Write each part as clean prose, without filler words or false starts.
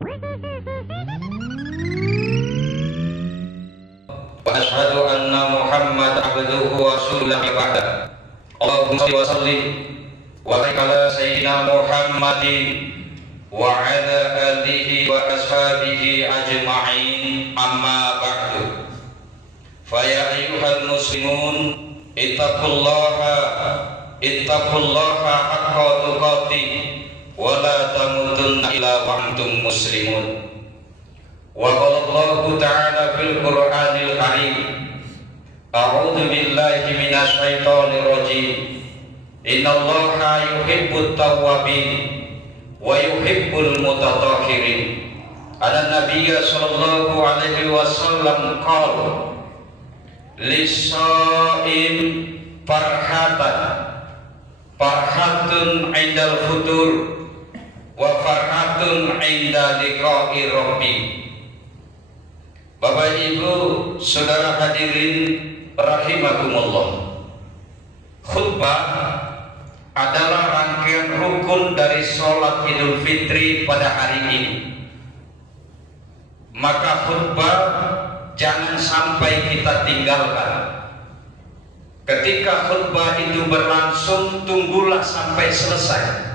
Wa asyhadu anna Muhammad abduhu wa rasuluhu ba'da. Allahumma shalli wa sallim wa barik ala sayyidina Muhammadin wa ala alihi wa ashabihi ajma'in, amma ba'du. Fa ya ayyuhal muslimun ittaqullaha haqqa tuqatih wa la tamutunna illa wa antum muslimun. Wa qala Allahu ta'ala fil Qur'anil Karim, a'udzu billahi minasy syaithanir rajim. Innallaha yuhibbut tawwabin wa yuhibbul mutatahhirin. Ana Nabiyya sallallahu alaihi wasallam qala lis-shaim farhatun 'indal futur wa farhatun 'inda liqa'i rabbi. Bapak Ibu, saudara hadirin rahimakumullah. Khutbah adalah rangkaian rukun dari sholat Idul Fitri pada hari ini. Maka khutbah jangan sampai kita tinggalkan. Ketika khutbah itu berlangsung, tunggulah sampai selesai.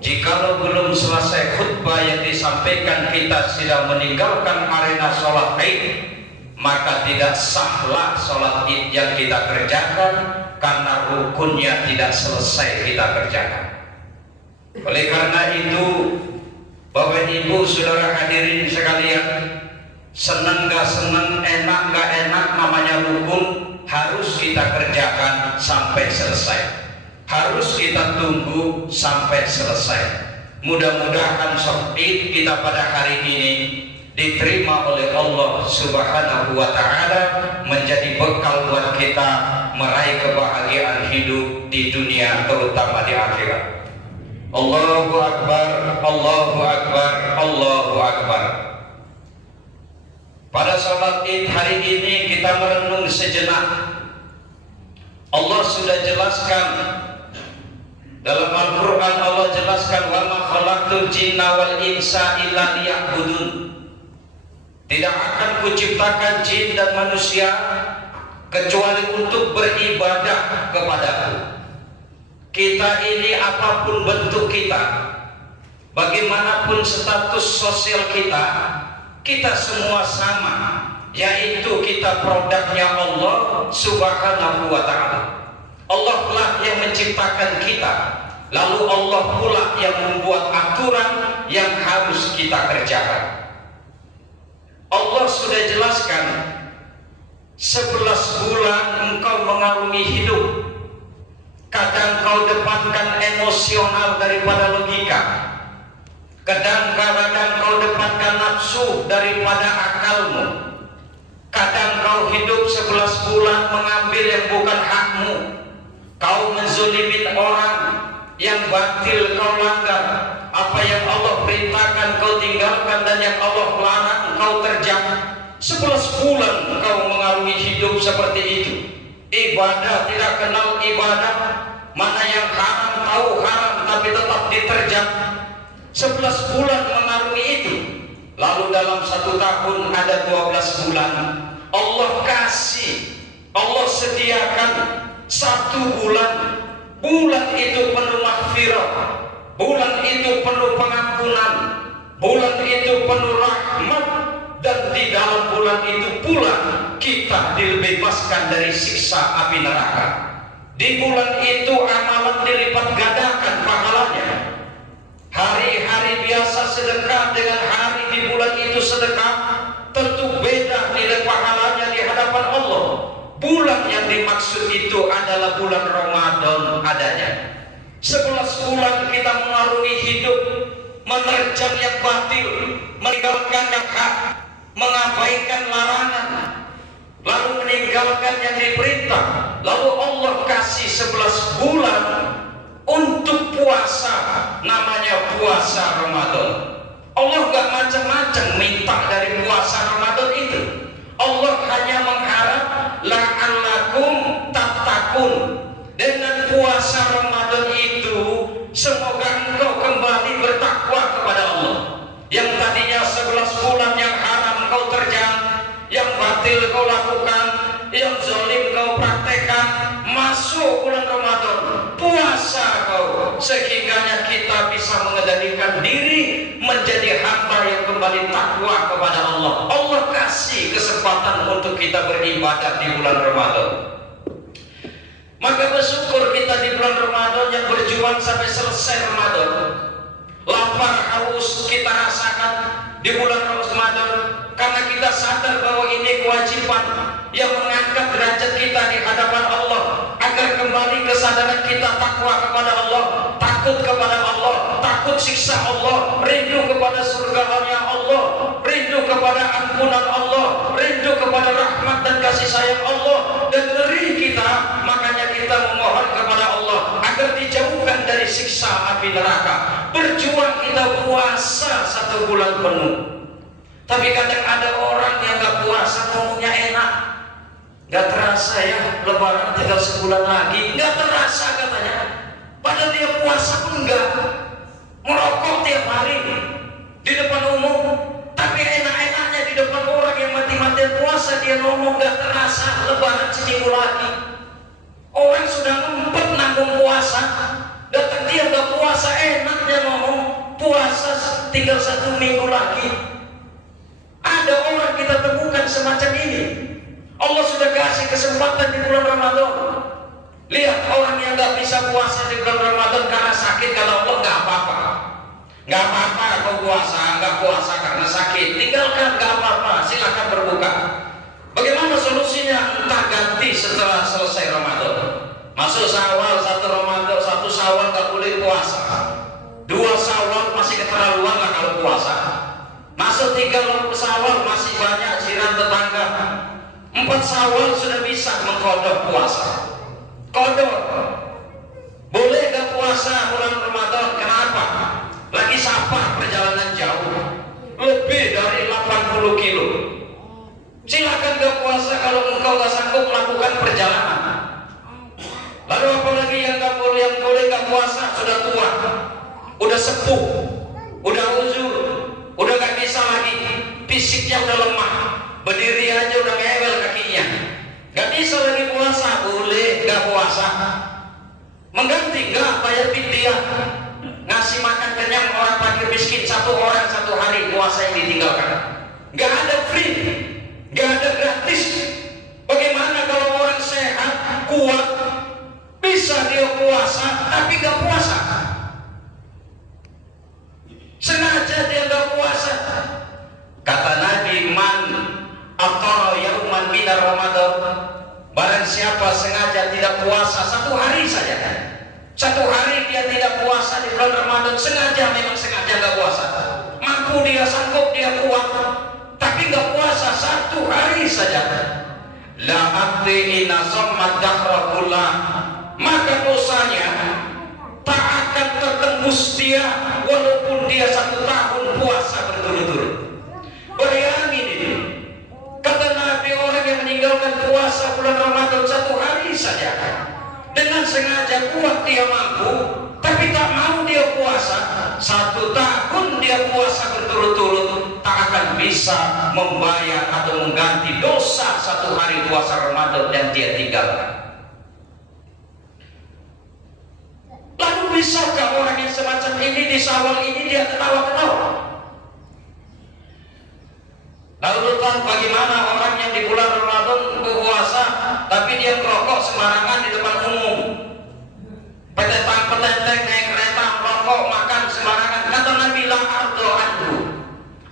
Jikalau belum selesai khutbah yang disampaikan kita sudah meninggalkan arena sholat Id, maka tidak sahlah sholat Id yang kita kerjakan, karena rukunnya tidak selesai kita kerjakan. Oleh karena itu, Bapak Ibu saudara hadirin sekalian, senang gak senang, enak gak enak, namanya rukun harus kita kerjakan sampai selesai. Harus kita tunggu sampai selesai. Mudah-mudahan sholat Id kita pada hari ini diterima oleh Allah Subhanahu wa Ta'ala, menjadi bekal buat kita meraih kebahagiaan hidup di dunia terutama di akhirat. Allahu Akbar, Allahu Akbar, Allahu Akbar. Pada sholat Id hari ini kita merenung sejenak. Allah sudah jelaskan dalam Al-Quran, Allah jelaskan wa ma khalaqtul jinna wal insa illa liya'budun. Tidak akan kuciptakan jin dan manusia kecuali untuk beribadah kepadaku. Kita ini apapun bentuk kita, bagaimanapun status sosial kita, kita semua sama, yaitu kita produknya Allah Subhanahu wa Ta'ala. Allah lah yang menciptakan kita, lalu Allah pula yang membuat aturan yang harus kita kerjakan. Allah sudah jelaskan 11 bulan engkau mengarungi hidup. Kadang kau depankan emosional daripada logika, kadang-kadang kau depankan nafsu daripada akalmu. Kadang kau hidup 11 bulan mengambil yang bukan hakmu. Kau menzolimin orang, yang batil kau langgar. Apa yang Allah perintahkan kau tinggalkan, dan yang Allah larang kau terjang. 11 bulan kau mengarungi hidup seperti itu. Ibadah tidak kenal ibadah. Mana yang haram tahu haram, tapi tetap diterjang. 11 bulan mengarungi itu. Lalu dalam 1 tahun ada 12 bulan. Allah kasih, Allah sediakan 1 bulan. Bulan itu penuh maghfirah, bulan itu penuh pengampunan, bulan itu penuh rahmat, dan di dalam bulan itu pula kita dibebaskan dari siksa api neraka. Di bulan itu amalan dilipat gandakan pahalanya. Hari-hari biasa sedekah dengan hari di bulan itu sedekah tentu beda nilai pahalanya di hadapan Allah. Bulan yang dimaksud itu adalah bulan Ramadan adanya. 11 bulan kita mengarungi hidup, menerjang yang batil, meninggalkan yang hak, mengabaikan larangan, lalu meninggalkan yang diperintah. Lalu Allah kasih 11 bulan untuk puasa, namanya puasa Ramadan. Allah gak macam-macam minta dari puasa Ramadan itu. Allah hanya mengharap la'allakum tattaqun. Dengan puasa Ramadan itu semoga engkau kembali bertakwa kepada Allah. Yang batil kau lakukan, yang zalim kau praktekkan, masuk bulan Ramadan, puasa kau, sehingga kita bisa mengendalikan diri menjadi hamba yang kembali takwa kepada Allah. Allah kasih kesempatan untuk kita beribadah di bulan Ramadan. Maka bersyukur kita di bulan Ramadan yang berjuang sampai selesai Ramadan. Lapar haus kita rasakan di bulan Ramadan karena kita sadar bahwa ini kewajiban yang mengangkat derajat kita di hadapan Allah, agar kembali kesadaran kita takwa kepada Allah, takut kepada Allah, takut siksa Allah, rindu kepada surga-Nya Allah, rindu kepada ampunan Allah, rindu kepada rahmat dan kasih sayang Allah, dan ngeri kita. Makanya kita memohon kepada Allah agar dijauhkan dari siksa api neraka. Berjuang kita puasa 1 bulan penuh. Tapi kadang ada orang yang gak puasa ngomongnya enak, gak terasa ya lebaran tinggal sebulan lagi, gak terasa katanya. Padahal dia puasa pun enggak, merokok tiap hari di depan umum, tapi enak-enaknya di depan orang yang mati-matian puasa dia ngomong gak terasa lebaran seminggu lagi. Orang sudah ngumpet nanggung puasa, datang dia gak puasa, enaknya ngomong puasa tinggal 1 minggu lagi. Ada orang kita temukan semacam ini. Allah sudah kasih kesempatan di bulan Ramadan. Lihat orang yang gak bisa puasa di bulan Ramadan karena sakit, kata Allah gak apa-apa. Gak apa-apa kau puasa, gak puasa karena sakit, tinggalkan, gak apa-apa, silakan berbuka. Bagaimana solusinya? Entah ganti setelah selesai Ramadan. Masuk Syawal, 1 Ramadan, 1 Syawal gak boleh puasa. 2 Syawal masih keterlaluan lah kalau puasa. Masuk 3 Syawal masih banyak jiran tetangga. 4 Syawal sudah bisa mengkodok puasa. Kodok. Boleh gak puasa bulan Ramadan? Kenapa? Lagi safar, perjalanan jauh, lebih dari 80 kilo. Silakan gak puasa kalau engkau gak sanggup melakukan perjalanan. Lalu apalagi yang boleh gak puasa? Sudah tua, udah sepuh, udah uzur, udah gak bisa lagi, fisiknya udah lemah, berdiri aja udah ngewel kakinya, gak bisa lagi puasa. Boleh gak puasa? Mengganti gak bayar fidyah, ngasih makan kenyang orang fakir miskin 1 orang 1 hari puasa yang ditinggalkan. Gak ada free, gak ada gratis. Bagaimana kalau orang sehat, kuat, bisa dia puasa tapi gak puasa? Sengaja dia gak puasa. Kata Nabi, man aqara yauman minar Ramadan, barang siapa sengaja tidak puasa 1 hari saja, 1 hari dia tidak puasa di bulan Ramadan, sengaja, memang sengaja gak puasa, mampu dia, sanggup dia, kuat, tapi gak puasa 1 hari saja, la abdi ina sommat dahrakullah, maka dosanya tak akan tertembus dia walaupun dia 1 tahun puasa berturut-turut. Bayangin ini, kata Nabi, orang yang meninggalkan puasa bulan Ramadan 1 hari saja, dengan sengaja kuat dia mampu, tapi tak mau dia puasa 1 tahun dia puasa berturut-turut, tak akan bisa membayar atau mengganti dosa 1 hari puasa Ramadan yang dia tinggalkan. Lalu bisakah orang yang semacam ini di Syawal ini dia ketawa-ketawa? Lalu bagaimana orang yang di bulan Ramadan berpuasa tapi dia merokok sembarangan di depan umum, petentang-petenteng naik kereta merokok, makan sembarangan? Kata Nabi, la ardo anhu,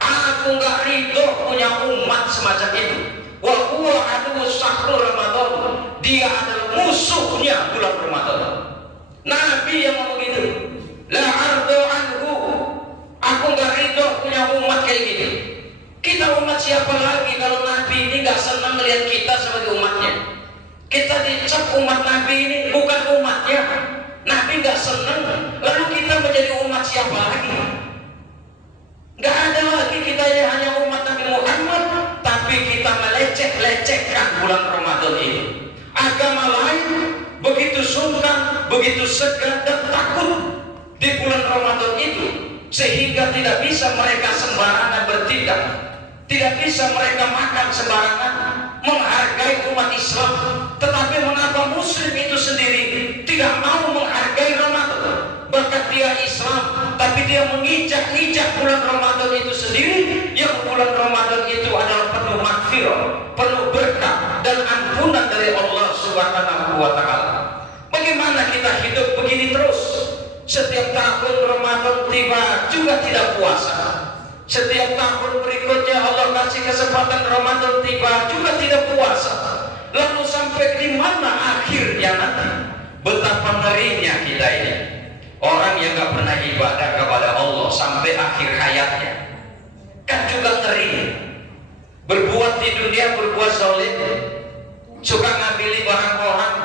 aku gak ridho punya umat semacam itu. Wa huwa adu syahrul Ramadan, dia adalah musuhnya bulan Ramadan. Nabi yang ngomong gitu, la ardo anhu, aku gak ridho punya umat kayak gini. Kita umat siapa lagi kalau Nabi ini gak senang melihat kita sebagai umatnya? Kita dicap umat Nabi ini bukan umatnya, Nabi gak senang, lalu kita menjadi umat siapa lagi? Gak ada lagi kita yang hanya umat Nabi Muhammad, tapi kita meleceh-lecehkan bulan Ramadan ini. Agama lain begitu sungkan, begitu segan dan takut di bulan Ramadan itu, sehingga tidak bisa mereka sembarangan bertindak, tidak bisa mereka makan sembarangan, menghargai umat Islam, tetapi mengapa Muslim itu sendiri tidak mau menghargai Ramadan? Bahkan dia Islam, tapi dia menginjak-injak bulan Ramadan itu sendiri, yang bulan Ramadan itu adalah penuh maghfirah, penuh berkah dan ampunan dari Allah Subhanahu wa Ta'ala. Bagaimana kita hidup begini terus? Setiap tahun Ramadan tiba juga tidak puasa. Setiap tahun berikutnya Allah kasih kesempatan Ramadan tiba juga tidak puasa. Lalu sampai di mana akhirnya nanti? Betapa ngerinya kita ini. Orang yang gak pernah ibadah kepada Allah sampai akhir hayatnya, kan juga ngeri. Berbuat di dunia, berbuat zalim, suka ngambil barang orang,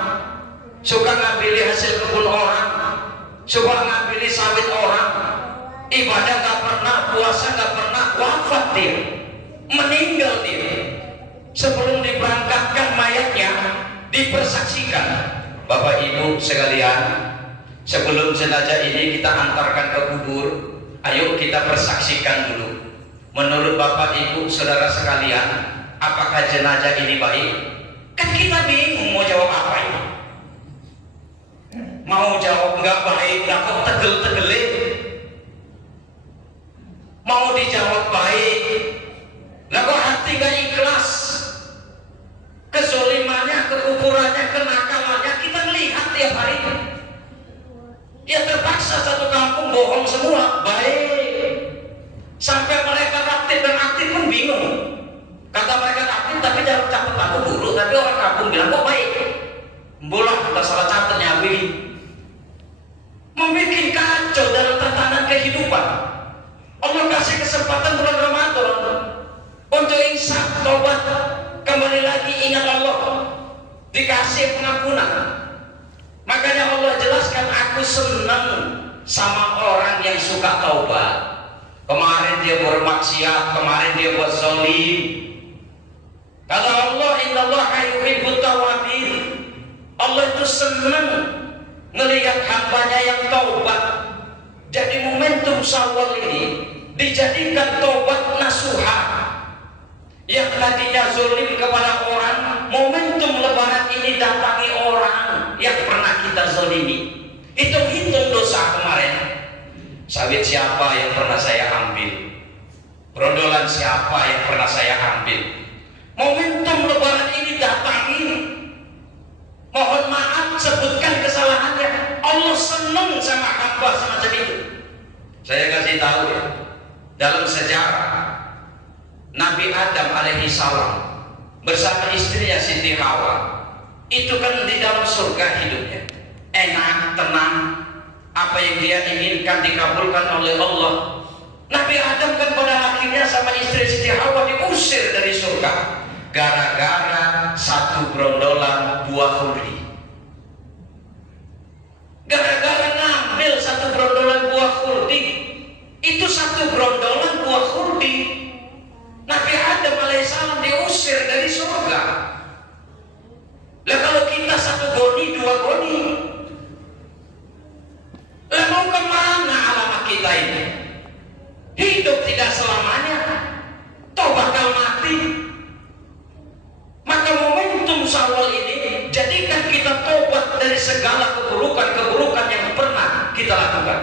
suka ngambil hasil kebun orang, suka ngambil sawit orang, ibadah gak pernah, puasa gak pernah, wafat dia, meninggal dia. Sebelum diberangkatkan mayatnya, dipersaksikan. Bapak Ibu sekalian, sebelum jenazah ini kita antarkan ke kubur, ayo kita persaksikan dulu. Menurut Bapak Ibu saudara sekalian, apakah jenazah ini baik? Kan kita bingung mau jawab apa ini. Mau jawab nggak baik, nggak kok tegel-tegelin. Mau dijawab baik, lah kok hati nggak ikhlas. Kezolimannya, kekufurannya, kenakalannya kita melihat tiap hari. Ya terpaksa satu kampung bohong semua, baik. Sampai mereka aktif dan aktif pun bingung. Kata mereka aktif tapi jangan catat aku dulu, tapi orang kampung bilang kok baik. Bolah kita salah catatnya begini. Membuat kacau dalam tatanan kehidupan. Allah kasih kesempatan bulan Ramadan untuk insaf, tobat, kembali lagi ingat Allah, dikasih pengampunan. Makanya Allah jelaskan, aku senang sama orang yang suka taubat. Kemarin dia bermaksiat, kemarin dia buat zalim. Kata Allah, innallaha yuhibbut tawwabin. Allah itu senang melihat hambanya yang taubat. Jadi momentum Syawal ini dijadikan taubat nasuha. Yang tadinya zalim kepada orang, momentum Lebaran ini datangi orang yang pernah kita zalimi. Hitung-hitung dosa kemarin. Sawit siapa yang pernah saya ambil? Brondolan siapa yang pernah saya ambil? Momentum Lebaran ini datangi. Mohon maaf, sebutkan kesalahannya. Allah senang sama hamba semacam itu. Saya kasih tahu ya, dalam sejarah Nabi Adam alaihi salam bersama istrinya Siti Hawa itu kan di dalam surga hidupnya, enak, tenang, apa yang dia inginkan dikabulkan oleh Allah. Nabi Adam kan pada akhirnya sama istri Siti Hawa diusir dari surga gara-gara satu brondolan buah huri. Gara-gara ngambil satu brondolan buah huri, itu satu brondolan buah huri, Nabi Adam alaihissalam diusir dari surga. Lah kalau kita satu goni, dua goni, lah mau kemana alamat kita ini? Hidup tidak selamanya, toh bakal mati. Maka momentum Syawal ini jadikan kita tobat dari segala keburukan-keburukan yang pernah kita lakukan.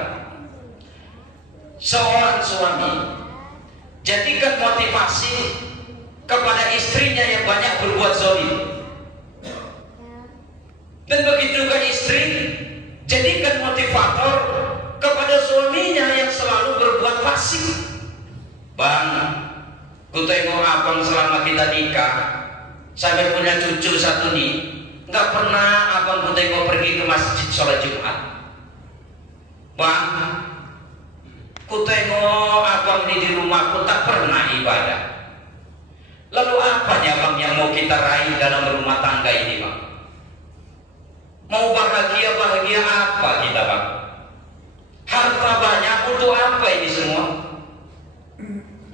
Seorang suami jadikan motivasi kepada istrinya yang banyak berbuat zalim. Dan begitu juga istri jadikan motivator kepada suaminya yang selalu berbuat fasik. Bang, ku tengok abang selama kita nikah sampai punya cucu satu nih, nggak pernah abang ku tengok pergi ke masjid sholat Jumat. Bang, ku tengok abang ini di rumahku tak pernah ibadah. Lalu apanya bang yang mau kita raih dalam rumah tangga ini bang? Mau bahagia apa kita bang? Harta banyak untuk apa ini semua?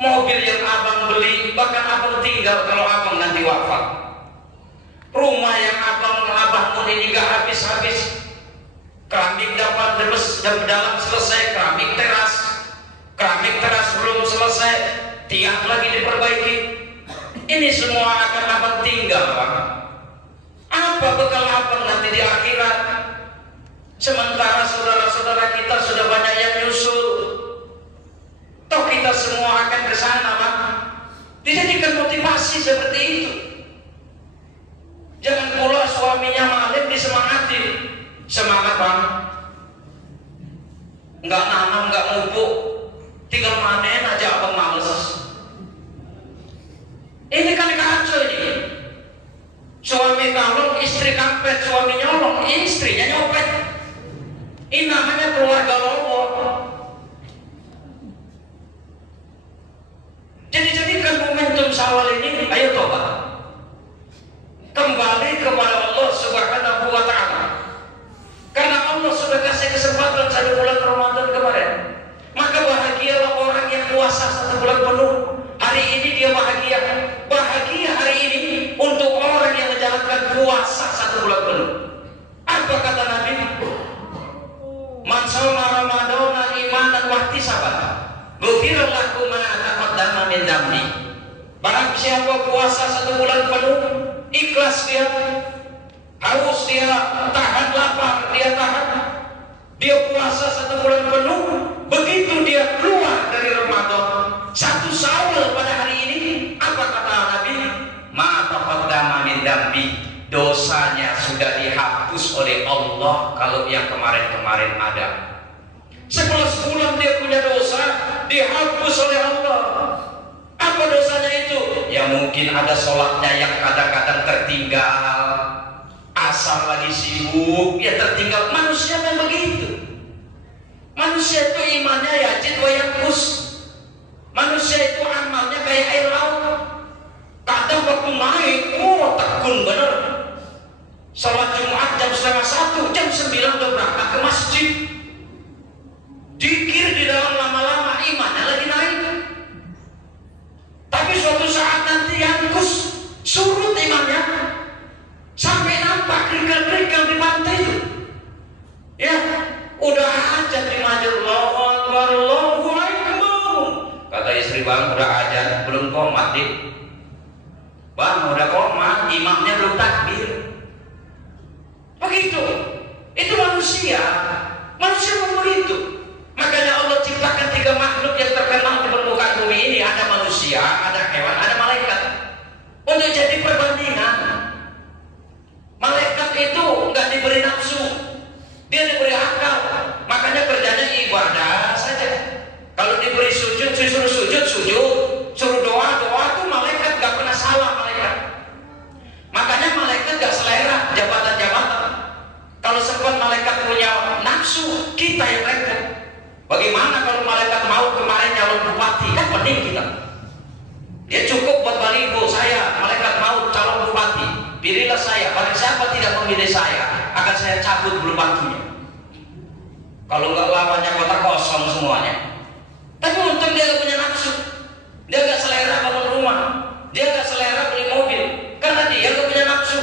Mobil yang abang beli, bahkan abang tinggal kalau abang nanti wafat. Rumah yang abang bangun ini gak habis-habis. Keramik dapat dalam selesai, keramik teras belum selesai, tiang lagi diperbaiki. Ini semua akan abang tinggal, Bang. Apa bekal abang nanti di akhirat? Sementara saudara-saudara kita sudah banyak yang nyusul. Toh kita semua akan ke sana, Bang. Dijadikan motivasi seperti itu. Jangan pula suaminya maling disemangati. Semangat, Bang. Nggak nanam, nggak mupuk, tinggal panen aja abang males. Ini kan kacau ini. Suami kalong, istri kampret, suami nyolong, istrinya nyopet. Ini namanya keluarga lowo. Jadi jadikan momentum Syawal ini, ayo tobat. Kembali kepada Allah Subhanahu wa Ta'ala. Karena Allah sudah kasih kesempatan 1 bulan Ramadan kemarin. Maka bahagialah orang yang puasa 1 bulan penuh. Hari ini dia bahagia. Bahagia hari ini untuk orang yang menjalankan puasa 1 bulan penuh. Apa kata Nabi? Man shoma Ramadana imanan wa ihtisaban, ghufira lahu ma taqaddama min dhanbi. Barang siapa puasa 1 bulan penuh, ikhlas dia, haus dia, tahan lapar dia tahan, dia puasa 1 bulan penuh, begitu dia keluar dari Ramadan 1 Syawal pada hari ini, apa kata Nabi? Ma taqaddama min dhanbi, dosanya sudah dihapus oleh Allah. Kalau yang kemarin-kemarin ada 11 bulan dia punya dosa, dihapus oleh Allah. Apa dosanya itu? Ya mungkin ada sholatnya yang kadang-kadang tertinggal, asal lagi sibuk, ya tertinggal. Manusia kan begitu. Manusia itu imannya yazid wa yanqus. Manusia itu amalnya kayak air laut. Kadang waktu naik, tekun bener. Sholat Jumat jam 12:30, jam 9 udah berangkat ke masjid. Dikir di dalam lama-lama, imannya lagi naik. Tapi suatu saat nanti yanqus, surut imannya. Sampai nampak kerikil-kerikil di pantai itu. Ya, udah aja terima aja Allahu Akbar, Allahu Akbar. Kata istri, Bang, udah aja, belum qomat, Dik. Bang, udah qomat, imamnya belum takbir. Begitu. Itu manusia. Manusia begitu. Makanya Allah ciptakan 3 makhluk yang terkenal di permukaan bumi ini. Ada manusia, ada hewan, ada malaikat. Untuk jadi perbandingan, malaikat itu nggak diberi nafsu, dia diberi akal. Makanya kerjanya ibadah saja. Kalau diberi sujud, suruh sujud, sujud. Suruh doa, doa tuh malaikat nggak pernah salah malaikat. Makanya malaikat nggak selera jabatan-jabatan. Kalau sempat malaikat punya nafsu, kita yang repot. Bagaimana kalau malaikat mau kemarin calon bupati? Kan pening kita. Ya cukup buat baliho saya, malaikat mau calon bupati, pilihlah saya. Barang siapa tidak memilih saya, akan saya cabut bupatinya. Kalau nggak lawannya kota kosong semuanya. Tapi untung dia nggak punya nafsu, dia nggak selera bangun rumah, dia nggak selera beli mobil, karena dia nggak punya nafsu.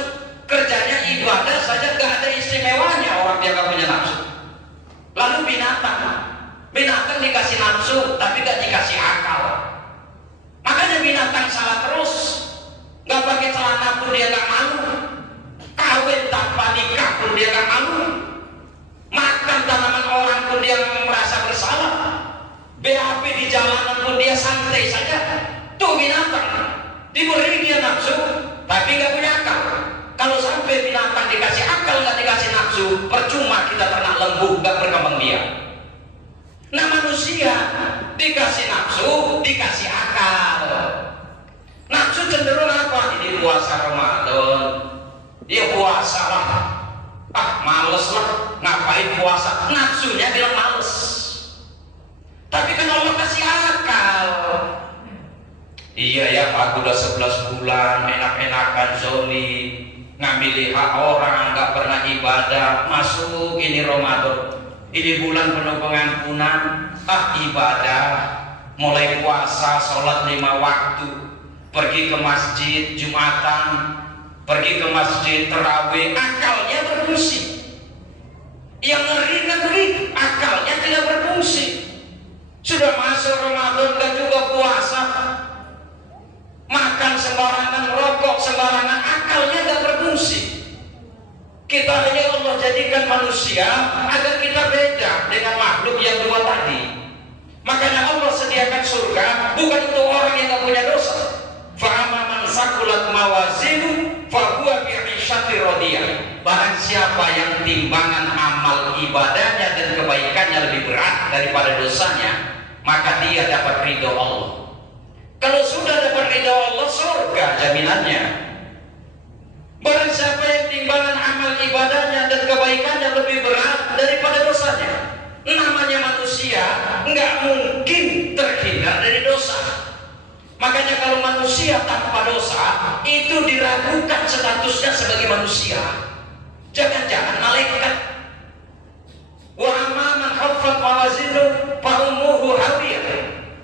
Kerjanya ibadah saja, nggak ada istimewanya orang dia nggak punya nafsu. Lalu binatang dikasih nafsu, tapi nggak dikasih akal. Makanya binatang salah terus, nggak pakai celana pun dia nggak malu, kawin tanpa nikah pun dia nggak malu, makan tanaman orang pun dia merasa bersalah, BAP di jalanan pun dia santai saja. Tuh binatang diberi dia nafsu, tapi nggak punya akal. Kalau sampai binatang dikasih akal nggak dikasih nafsu, percuma kita ternak lembu, nggak berkembang biak. Nah manusia dikasih nafsu, dikasih akal. Nafsu cenderung apa? Ini puasa Ramadan, ya puasa lah. Males lah, ngapain puasa? Nafsunya bilang males. Tapi kan Allah kasih akal. Iya ya, aku udah 11 bulan enak-enakan zoni, ngambil hak orang, nggak pernah ibadah. Masuk ini Ramadan, ini bulan penuh pengampunan, ibadah, mulai puasa, sholat 5 waktu, pergi ke masjid Jumatan, pergi ke masjid terawih, akalnya berfungsi. Yang ngeri kan begitu, akalnya tidak berfungsi. Sudah masuk Ramadan kan juga puasa, makan sembah manusia agar kita beda dengan makhluk yang dua tadi. Makanya Allah sediakan surga bukan untuk orang yang tidak punya dosa. Fa'amma man saqulat mawazinu fahuwa fi 'ishatin radiyah. Barang siapa yang timbangan amal ibadahnya dan kebaikannya lebih berat daripada dosanya, maka dia dapat ridho Allah. Kalau sudah dapat ridho Allah, surga jaminannya. Barang siapa yang timbangan amal ibadahnya dan kebaikannya lebih berat daripada dosanya, namanya manusia nggak mungkin terhindar dari dosa. Makanya kalau manusia tanpa dosa itu diragukan statusnya sebagai manusia. Jangan-jangan malaikat. Wa amma man khaffat mawazinu fa ummuhu hawiyah.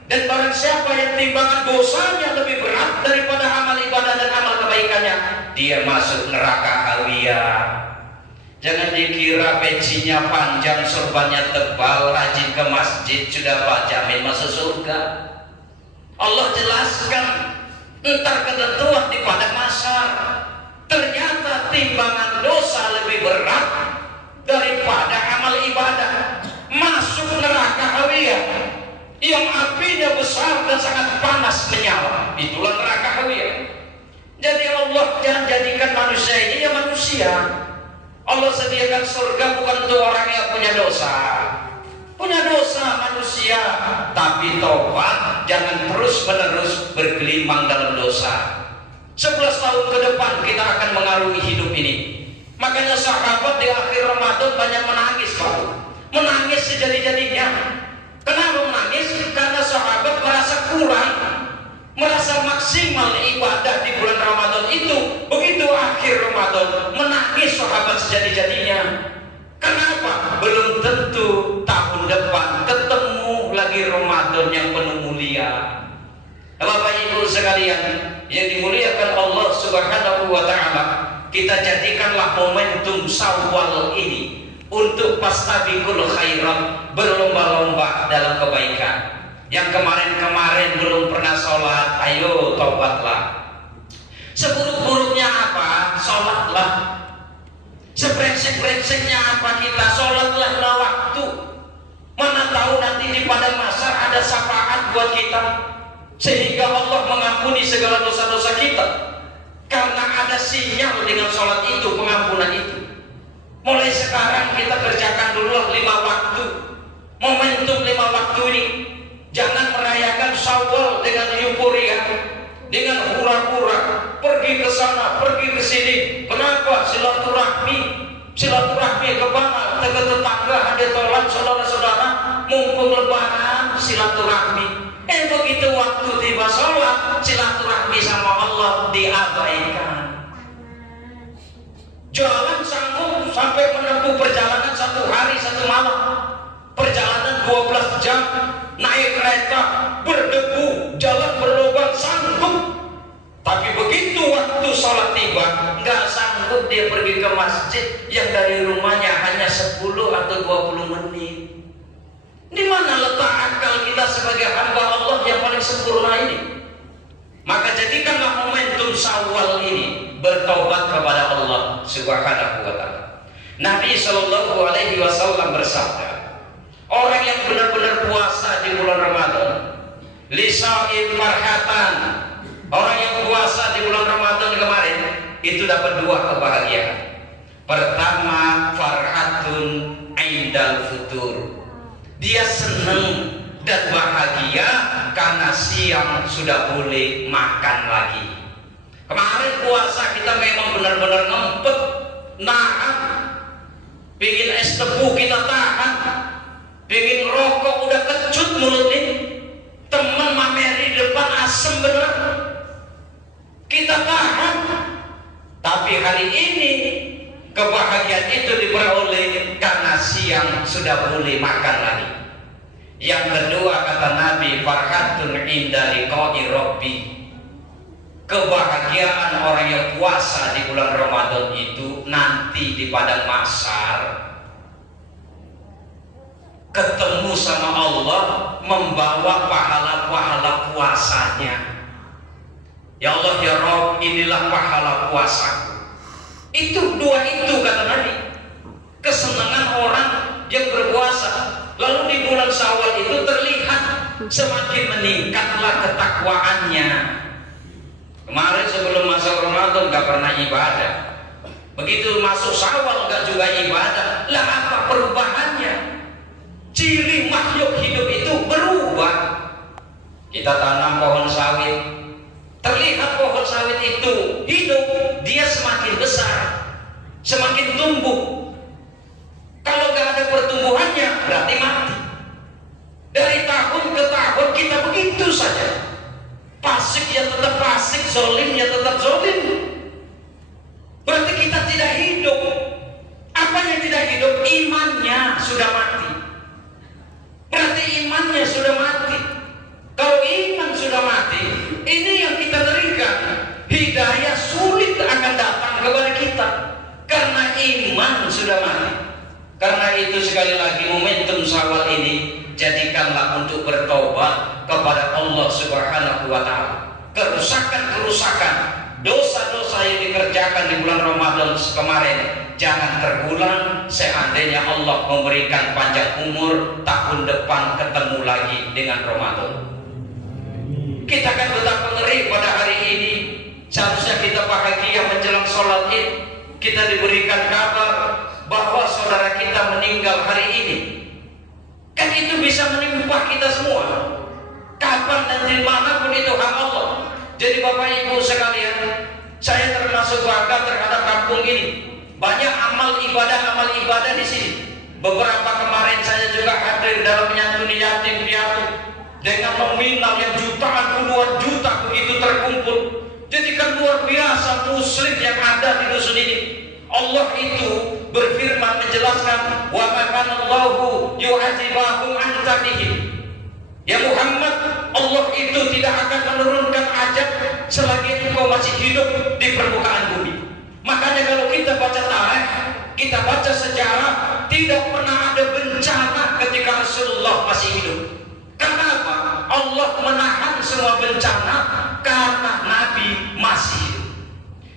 Dan barang siapa yang timbangan dosanya lebih berat daripada amal ibadah dan amal kebaikannya, dia masuk neraka hawiyah. Jangan dikira pecinya panjang, sorbannya tebal, rajin ke masjid sudah Pak jamin masuk surga. Allah jelaskan entar ketentuan di padang mahsyar. Ternyata timbangan dosa lebih berat daripada amal ibadah. Masuk neraka hawiyah yang apinya besar dan sangat panas menyala. Itulah neraka hawiyah. Jadi Allah jangan jadikan manusia ini ya manusia. Allah sediakan surga bukan untuk orang yang punya dosa. Punya dosa manusia, tapi tobat, jangan terus-menerus bergelimang dalam dosa. 11 tahun ke depan kita akan mengarungi hidup ini. Makanya sahabat di akhir Ramadan banyak menangis, Pak. Menangis sejadi-jadinya. Kenapa menangis? Karena sahabat merasa kurang, merasa maksimal ibadah di bulan Ramadan itu. Begitu akhir Ramadan, menangis sahabat sejadi-jadinya. Kenapa? Belum tentu tahun depan ketemu lagi Ramadan yang penuh mulia. Bapak Ibu sekalian yang dimuliakan Allah Subhanahu wa Ta'ala, kita jadikanlah momentum Syawal ini untuk fastabiqul khairat, berlomba-lomba dalam kebaikan. Yang kemarin-kemarin belum pernah sholat, ayo taubatlah. Seburuk-buruknya apa? Sholatlah. Sebrengsek-brengseknya apa kita? Sholatlah lima waktu. Mana tahu nanti di padang mahsyar ada syafaat buat kita, sehingga Allah mengampuni segala dosa-dosa kita. Karena ada sinyal dengan sholat itu, pengampunan itu. Mulai sekarang kita kerjakan dulu 5 waktu. Momentum 5 waktu ini. Jangan merayakan Syawal dengan euforia, dengan hura-hura, pergi ke sana, pergi ke sini. Kenapa? Silaturahmi. Silaturahmi ke mana? Ke tetangga, ada tolak saudara-saudara. Mumpung lebaran, silaturahmi. Begitu waktu tiba sholat, silaturahmi sama Allah diabaikan. Jalan sanggup sampai menempuh perjalanan 1 hari 1 malam. Perjalanan 12 jam, naik kereta, berdebu, jalan berlubang, sanggup. Tapi begitu waktu sholat tiba, nggak sanggup dia pergi ke masjid yang dari rumahnya hanya 10 atau 20 menit. Di mana letak akal kita sebagai hamba Allah yang paling sempurna ini? Maka jadikanlah momentum Syawal ini bertaubat kepada Allah Subhanahu wa Ta'ala. Nabi Shallallahu Alaihi Wasallam bersabda, orang yang benar-benar puasa di bulan Ramadan, lisa'il marhatan, orang yang puasa di bulan Ramadan kemarin itu dapat 2 kebahagiaan. Pertama, farhatun indal futur, dia senang dan bahagia karena siang sudah boleh makan lagi. Kemarin puasa kita memang benar-benar ngempet, nahan, pingin es tebu kita tahan, pingin rokok udah kecut mulut ini, teman mameri depan asem bener, kita tahan. Tapi hari ini kebahagiaan itu diperoleh karena siang sudah boleh makan lagi. Yang kedua kata Nabi, farhatun inda liqa'i rabbi, kebahagiaan orang yang puasa di bulan Ramadan itu nanti di padang mahsyar ketemu sama Allah, membawa pahala-pahala puasanya. Ya Allah ya Rabb, inilah pahala puasaku. Itu 2 itu kata Nabi. kesenangan orang yang berpuasa. Lalu di bulan Syawal itu terlihat semakin meningkatlah ketakwaannya. Kemarin sebelum masuk Ramadan gak pernah ibadah, begitu masuk Syawal gak juga ibadah. Lah apa perubahannya? Ciri makhluk hidup itu berubah. Kita tanam pohon sawit, terlihat pohon sawit itu hidup, dia semakin besar, semakin tumbuh. Kalau gak ada pertumbuhannya berarti mati. Dari tahun ke tahun kita begitu saja. Fasik ya tetap fasik, zolim ya tetap zolim. Berarti kita tidak hidup. Apa yang tidak hidup? Imannya sudah mati. Berarti imannya sudah mati. Kalau iman sudah mati, ini yang kita berikan. Hidayah sulit akan datang kepada kita karena iman sudah mati. Karena itu sekali lagi momentum Syawal ini jadikanlah untuk bertobat kepada Allah Subhanahu wa taala. Kerusakan-kerusakan, dosa-dosa yang dikerjakan di bulan Ramadan kemarin jangan terulang. Seandainya Allah memberikan panjang umur, tahun depan ketemu lagi dengan Ramadan. Kita akan betapa ngeri pada hari ini. Seharusnya kita bahagia menjelang sholat Id. Kita diberikan kabar bahwa saudara kita meninggal hari ini. Kan itu bisa menimpa kita semua. Kapan dan di mana pun itu hak Allah. Jadi Bapak Ibu sekalian, saya termasuk bangga terhadap kampung ini. Banyak amal ibadah di sini. Beberapa kemarin saya juga hadir dalam menyantuni yatim piatu dengan nominal yang jutaan puluhan juta begitu terkumpul. Jadi kan luar biasa muslim yang ada di dusun ini. Allah itu berfirman menjelaskan, wa ma kana Allahu yu'adzibahum anta bihim. Ya Muhammad, Allah itu tidak akan menurunkan azab selagi engkau masih hidup di permukaan bumi. Makanya kalau kita baca tarikh, kita baca sejarah, tidak pernah ada bencana ketika Rasulullah masih hidup. Karena apa? Allah menahan semua bencana karena Nabi masih hidup.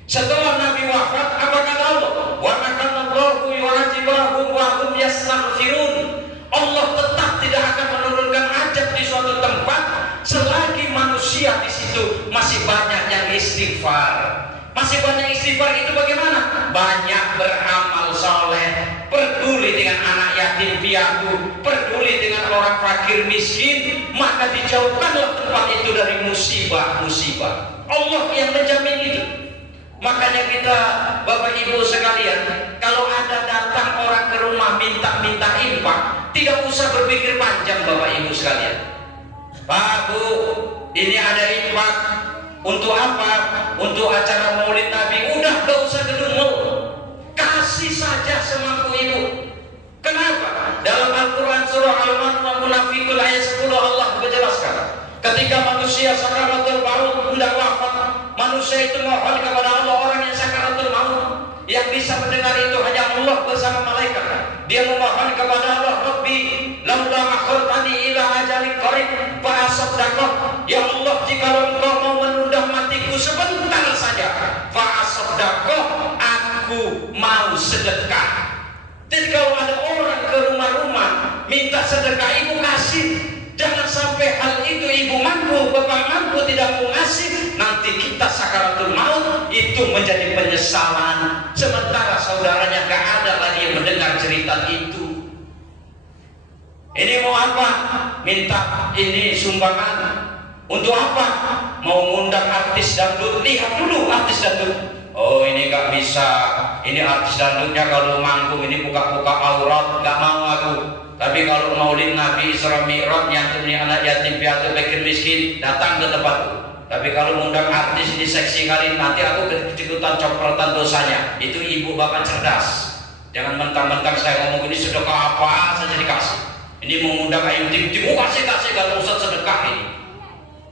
Setelah Nabi wafat, apa kata Allah? Wa ma kana Allahu yu'adzibahum wa hum yastaghfirun. Allah tetap tidak akan menurunkan azab di suatu tempat selagi manusia di situ masih banyak yang istighfar. Masih banyak istighfar itu bagaimana? Banyak beramal soleh, peduli dengan anak yatim piatu, peduli dengan orang fakir miskin, maka dijauhkanlah tempat itu dari musibah-musibah. Allah yang menjamin itu. Makanya kita, Bapak Ibu sekalian, kalau ada datang orang ke rumah minta infak, tidak usah berpikir panjang Bapak Ibu sekalian. Pak, Bu, ini ada infak. Untuk apa? Untuk acara Maulid Nabi. Udah, gak usah gedumel. Kasih saja semampu Ibu. Kenapa? Dalam Al-Quran surah Al-Munafiqun ayat 10 Allah menjelaskan, ketika manusia sakaratul maut hendak wafat, manusia itu mohon kepada Allah. Orang yang sakaratul maut, yang bisa mendengar itu hanya Allah bersama malaikat. Dia memohon kepada Allah, Rabbi laula akhartani ila ajalin qarib fa asaddaqah. Ya Allah, jika Engkau mau menunda matiku sebentar saja, fa asaddaqah, aku mau sedekah. Jadi kalau ada orang ke rumah-rumah minta sedekah, Ibu kasih. Jangan sampai hal itu Ibu mampu, Bapak mampu tidak mau ngasih, nanti kita sakaratul maut itu menjadi penyesalan, sementara saudaranya gak ada lagi yang mendengar cerita itu. Ini mau apa? Minta ini sumbangan. Untuk apa? Mau ngundang artis dangdut. Lihat dulu artis dangdut. Oh, ini gak bisa. Ini artis dangdutnya kalau manggung ini buka-buka aurat, gak mau aku. Tapi kalau Maulid Nabi Isra Mi'raj yang punya anak yatim piatu fakir miskin, datang ke tempatku. Tapi kalau mengundang artis ini seksi kali, nanti aku keikutan coprotan dosanya. Itu Ibu Bapak cerdas. Jangan mentang-mentang saya ngomong ini sedekah apa saja dikasih. Ini mengundang Ayu Ting Ting, kasih kalau Ustaz sedekah ini.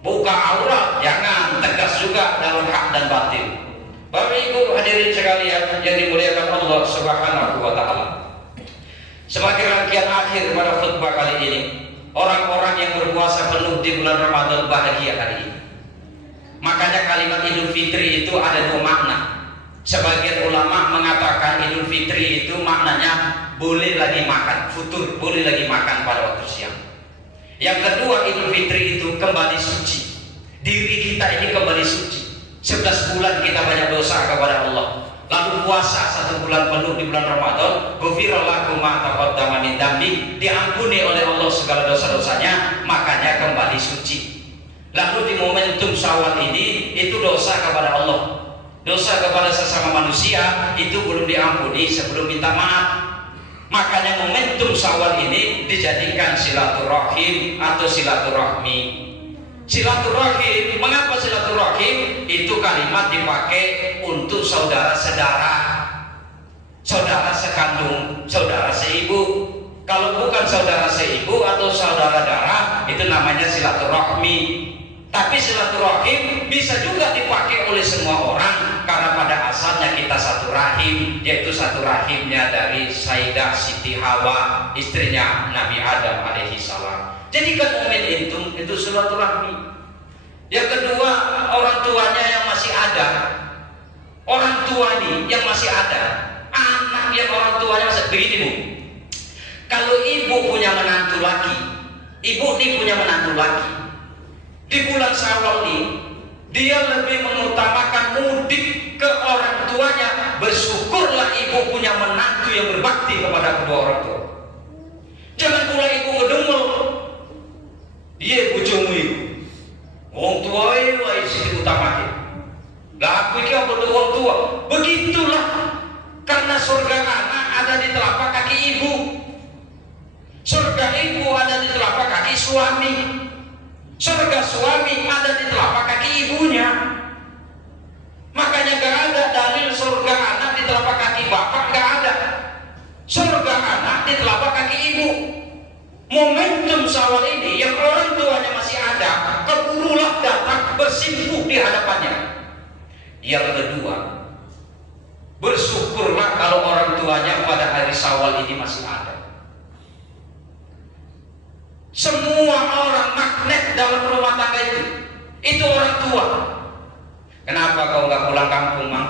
Buka aurat, jangan, tegas juga dalam hak dan batin. Bapak Ibu hadirin sekalian yang dimuliakan Allah Subhanahu wa taala. Sebagai rangkaian akhir pada khutbah kali ini, orang-orang yang berpuasa penuh di bulan Ramadan bahagia hari ini. Makanya kalimat Idul Fitri itu ada dua makna. Sebagian ulama mengatakan Idul Fitri itu maknanya boleh lagi makan, futur, boleh lagi makan pada waktu siang. Yang kedua, Idul Fitri itu kembali suci. Diri kita ini kembali suci. 11 bulan kita banyak dosa kepada Allah. Lalu puasa 1 bulan penuh di bulan Ramadan, ghufirallahu ma taqaddama min dambi, diampuni oleh Allah segala dosa-dosanya, makanya kembali suci. Lalu di momentum Syawal ini itu dosa kepada Allah, dosa kepada sesama manusia itu belum diampuni sebelum minta maaf. Makanya momentum Syawal ini dijadikan silaturahim atau silaturahmi. Silaturahim, mengapa silaturahim? Itu kalimat dipakai untuk saudara-saudara, saudara sekandung, saudara seibu. Kalau bukan saudara seibu atau saudara darah, itu namanya silaturahmi. Tapi silaturahim bisa juga dipakai oleh semua orang, karena pada asalnya kita satu rahim, yaitu satu rahimnya dari Sayyidah Siti Hawa, istrinya Nabi Adam alaihi salam. Jadikan momen itu silaturahmi. Yang kedua, orang tuanya yang masih ada. Orang tua nih yang masih ada, anak yang orang tuanya masih begini, Bu. Kalau ibu punya menantu laki, ibu nih punya menantu laki, di bulan Syawal nih dia lebih mengutamakan mudik ke orang tuanya. Bersyukurlah ibu punya menantu yang berbakti kepada kedua orang tua. Jangan pula ibu ngedumel, iya bojomu iku wong tua wae sing diutamakan. Lah aku iki apa wong tua? Begitulah, karena surga anak ada di telapak kaki ibu. Surga ibu ada di telapak kaki suami. Surga suami ada di telapak kaki ibunya. Makanya gak ada dalil surga anak di telapak kaki bapak, gak ada. Surga anak di telapak kaki ibu. Momentum Syawal ini yang orang tuanya masih ada, keburulah datang bersimpuh di hadapannya. Yang kedua, bersyukurlah kalau orang tuanya pada hari Syawal ini masih ada. Semua orang magnet dalam rumah tangga itu orang tua. Kenapa kau nggak pulang kampung, Mang?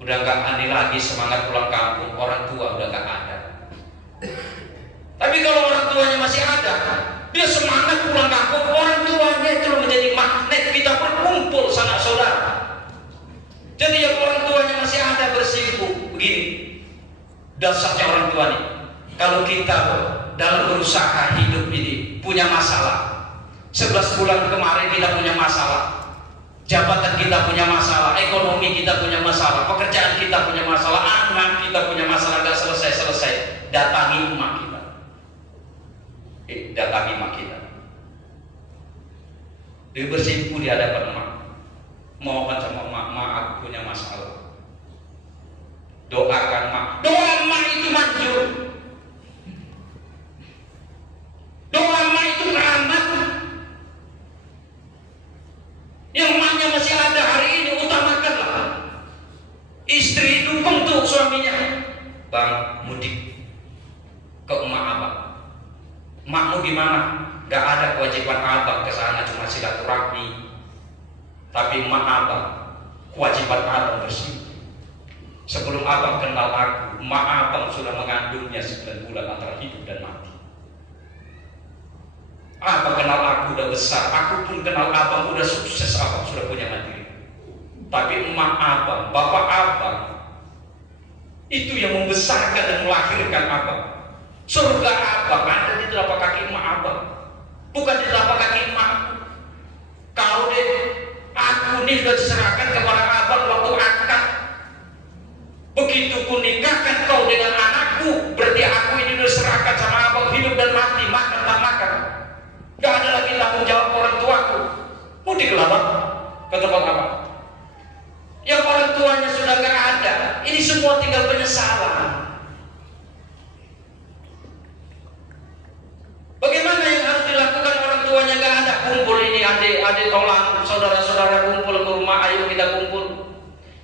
Udah nggak aneh lagi semangat pulang kampung, orang tua udah nggak ada. Tapi kalau orang tuanya masih ada, dia semangat pulang kampung. Orang tuanya itu menjadi magnet kita berkumpul sanak saudara. Jadi yang orang tuanya masih ada bersimpuh begini. Dasarnya orang tua nih. Kalau kita dalam berusaha hidup ini punya masalah, 11 bulan kemarin kita punya masalah, jabatan kita punya masalah, ekonomi kita punya masalah, pekerjaan kita punya masalah, anak kita punya masalah, gak selesai-selesai, datangi emak kita. Datangi emak kita. Dia bersimpuh di hadapan emak. Mohon sama emak, aku punya masalah. Doakan emak. Doa emak itu manjur. Doa emak itu rahmat. Yang emaknya masih ada hari ini, utamakanlah. Istri dukung tuh suaminya. Bang, mudik ke emak abang. Makmu gimana? Gak ada kewajiban abang ke sana, cuma silaturahmi. Tapi emak abang, kewajiban abang bersimpuh. Sebelum abang kenal aku, emak abang sudah mengandungnya 9 bulan antara hidup dan mati. Abang kenal aku udah besar, aku pun kenal abang udah sukses, abang sudah punya mandiri. Tapi emak abang, bapak abang, itu yang membesarkan dan melahirkan abang. Surga abang ada di telapak kaki emak abang, bukan di telapak kaki emak. Kau deh, aku ini sudah diserahkan kepada abang waktu akad. Begitu ku nikahkan kau dengan anakku, berarti aku ini sudah diserahkan sama abang hidup dan mati, makan tak makan. Gak ada lagi tanggung jawab orang tuaku. Mudiklah bang ke tempat abang. Yang orang tuanya sudah gak ada, ini semua tinggal penyesalan. Bagaimana yang harus dilakukan orang tuanya gak ada? Kumpul ini adik-adik tolong, saudara-saudara kumpul ke rumah, ayo kita kumpul.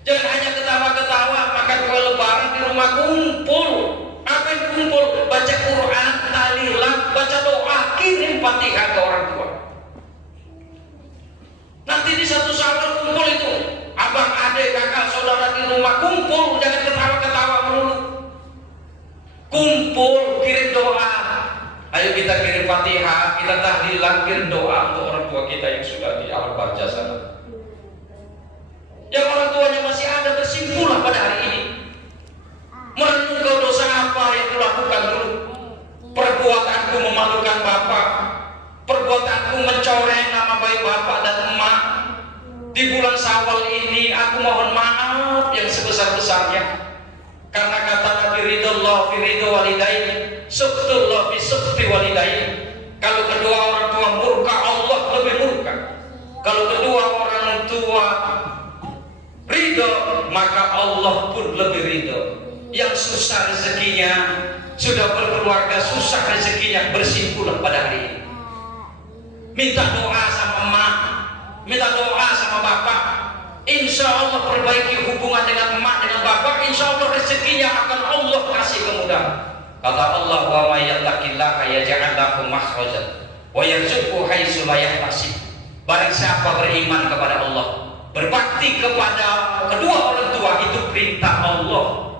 Jangan hanya ketawa-ketawa, makan kue lebaran di rumah, kumpul. Apa yang kumpul? Baca Quran, tahlilan, baca doa, kirim Fatihah ke orang tua. Nanti di satu Syawal kumpul itu, abang, adik, kakak, saudara di rumah kumpul, jangan ketawa-ketawa melulu. lahir doa untuk orang tua kita yang sudah di alam barzah sana. Yang orang tuanya masih ada, bersimpulah pada hari ini. Merenung dosa apa yang kulakukan dulu. Perbuatanku memalukan bapak, perbuatanku mencoreng nama baik bapak dan emak. Di bulan Syawal ini aku mohon maaf yang sebesar-besarnya. Karena kata Nabi, ridallah fi ridha walidain, suktullah fi sukti walidain. Kalau kedua orang tua murka, Allah lebih murka. Kalau kedua orang tua ridho, maka Allah pun lebih ridho. Yang susah rezekinya, sudah berkeluarga susah rezekinya, bersimpulah pada hari ini. Minta doa sama emak, minta doa sama bapak. Insya Allah perbaiki hubungan dengan emak, dengan bapak. Insya Allah rezekinya akan Allah kasih kemudahan. Kata Allah, wa may yattaqillaha yaj'al lahu makhrajan wa yarzuqhu haitsu la yahtasib. Barang siapa beriman kepada Allah, berbakti kepada kedua orang tua, itu perintah Allah,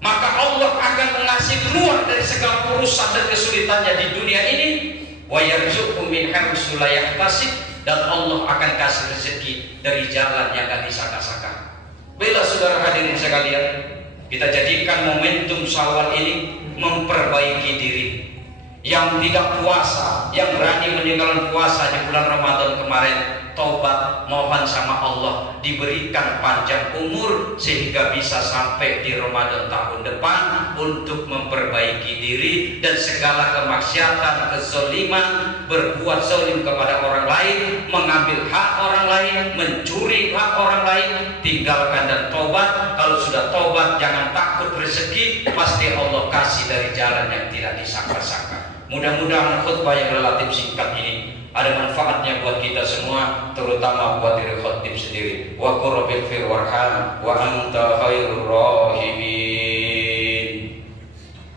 maka Allah akan mengasih keluar dari segala urusan dan kesulitannya di dunia ini. Wa yarzuqhu min haitsu la yahtasib, dan Allah akan kasih rezeki dari jalan yang gak disangka-sangka. Bila saudara hadirin sekalian, kita jadikan momentum Syawal ini memperbaiki diri. Yang tidak puasa, yang berani meninggalkan puasa di bulan Ramadan kemarin, taubat, mohon sama Allah diberikan panjang umur sehingga bisa sampai di Ramadan tahun depan untuk memperbaiki diri dan segala kemaksiatan, kezaliman, berbuat zalim kepada orang lain, mengambil hak orang lain, mencuri hak orang lain, tinggalkan dan taubat. Kalau sudah taubat, jangan takut rezeki, pasti Allah kasih dari jalan yang tidak disangka-sangka. Mudah-mudahan khutbah yang relatif singkat ini ada manfaatnya buat kita semua, terutama buat diri khatib sendiri. Wa qur rabbil fir warham wa anta khairur rahimin.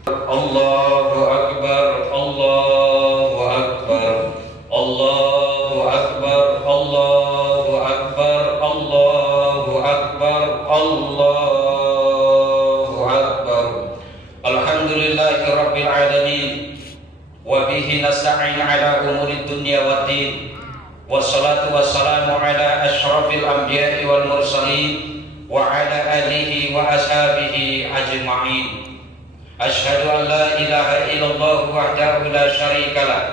Allahu akbar, Allahu akbar, Allahu akbar, Allahu akbar, Allahu akbar, Allahu akbar. Alhamdulillahi rabbil alamin. Wabihi nasta'in ala umuri dunya wa din. Wassalatu wassalamu ala ashrafil anbiya'i wal mursalin wa ala alihi wa ashabihi ajma'in. Ashhadu an la ilaha illallah wahdahu la syarika lah,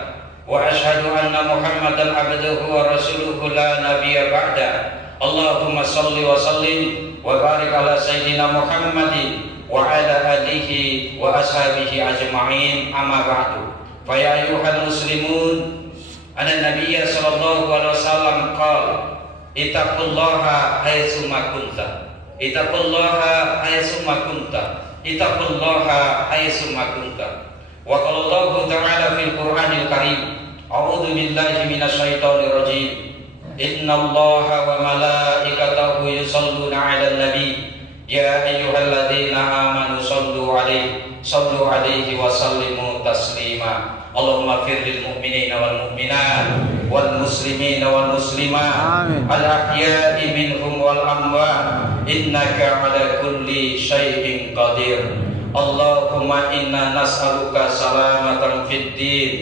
wa ashhadu anna Muhammadan abduhu wa rasuluhu la nabiyya ba'da. Allahumma salli wa sallim wa barik ala sayyidina Muhammadin wa ala alihi wa ashabihi ajma'in. Amma ba'du. Fa ayyuhal muslimun, anna nabiyya sallallahu alaihi wasallam qala ittaqullaha haitsu ma kunta, ittaqullaha haitsu ma kunta, ittaqullaha haitsu ma kunta. Wa qala Allah ta'ala fil Qur'anil Karim, a'udzu billahi minasy syaithanir rajim. Innallaha wa malaikatahu yusholluna 'alan nabi, ya ayyuhalladzina amanu shallu 'alaihi wa sallimu taslima. Allahumma fir lil mu'minina wal mu'minat wal muslimina wal muslimat al ahya'i minhum wal amwat innaka ala kulli syai'in qadir. Allahumma inna nas'aluka salamatan fid din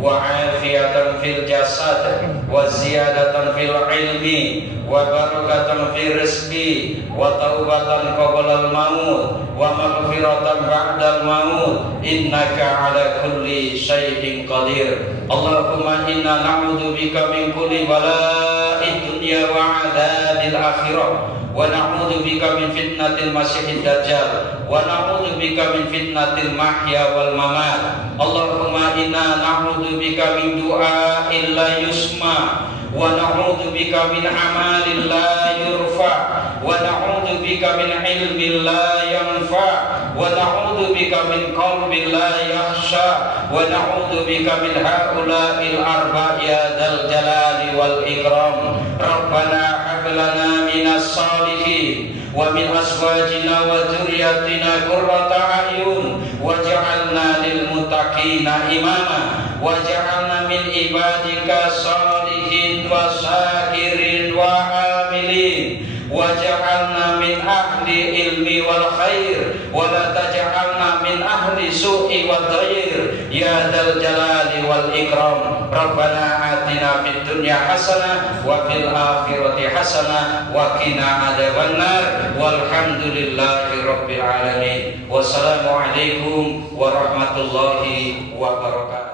wa afiyatan fil jasad wa ziyadatan fil ilmi wa barakatan fil rizqi wa taubatan qabla al maut wa maghfiratan ba'da al maut innaka ala kulli syai'in qadir. Allahumma inna na'udzu bika min kulli bala'id dunya wa 'adzabil akhirah wa na'udzu bika min fitnatil masiihid dajjal wa na'udzu bika min fitnatil mahya wal mamat. Allahumma inna na'udzu bika min du'a'in la yusma wa na'udzu bika min amalin la yurfa wa na'udzu bika min ilmin la yanfa wa na'udzu bika min qalbin la yakhsha wa na'udzu bika min haula'il arba'i ya dzal jalali wal ikram. Rabbana hab lana minas salihin wa min azwajina wa dzurriyyatina qurrata a'yun waj'alna lil muttaqina imama waj'alna min ibadika salihin wa syakirin wa amilin waj'alna min ahli ilmi wal khair wa la taj'alna min ahli su'i su'i wad dhair ya dzal jalali wal ikram. Rabbana atina fid dunya hasanah wa fil akhirati hasanah wa qina adzabannar. Walhamdulillahi rabbil alamin. Wassalamualaikum warahmatullahi wabarakatuh.